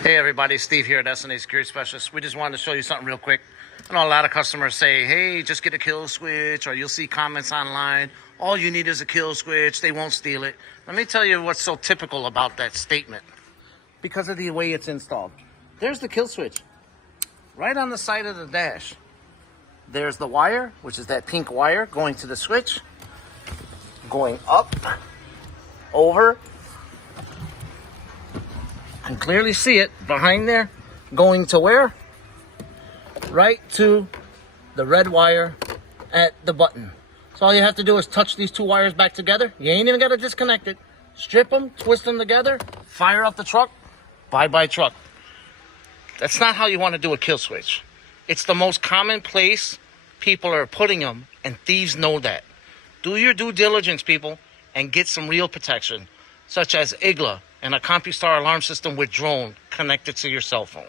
Hey everybody, Steve here at S&A Security Specialist. We just wanted to show you something real quick. I know a lot of customers say, hey, just get a kill switch, or you'll see comments online, all you need is a kill switch, they won't steal it. Let me tell you what's so typical about that statement. Because of the way it's installed. There's the kill switch, right on the side of the dash. There's the wire, which is that pink wire going to the switch, going up, over, can clearly see it behind there, going to where? Right to the red wire at the button. So all you have to do is touch these two wires back together. You ain't even got to disconnect it. Strip them, twist them together, fire up the truck, bye-bye truck. That's not how you want to do a kill switch. It's the most common place people are putting them, and thieves know that. Do your due diligence, people, and get some real protection, such as IGLA and a CompuStar alarm system with drone connected to your cell phone.